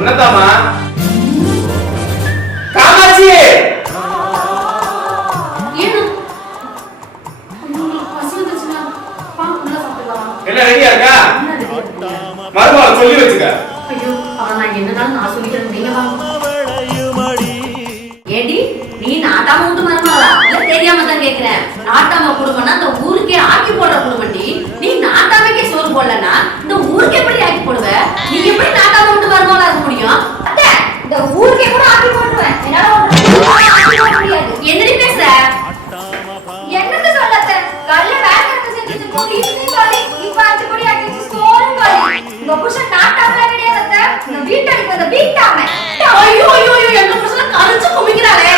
உள்ள சாப்பிடலாம். எல்லாம் ரெடியா இருக்கா? என்ன? மருமகளை சொல்லி வச்சுக்க. ஐயோ அவன் நான் சொல்லிக்கிறேன் நீங்க ஏடி நீ நாட்டாம விட்டு மருமகளா? இல்ல தெரியாம தான் கேக்குறேன். நாட்டாம குடும்பம்னா அந்த ஊருக்கே ஆக்கி போடுற குடும்பம்டி நீ நான் ఎందుకు సోలత గల్ల బ్యాగ్ రిప్రజెంటేషన్ టీచింగ్ కాలి இப்போ அஞ்சு படி அடிச்சு என்ன புருஷன் கரைச்சு குமிக்கிறாளே.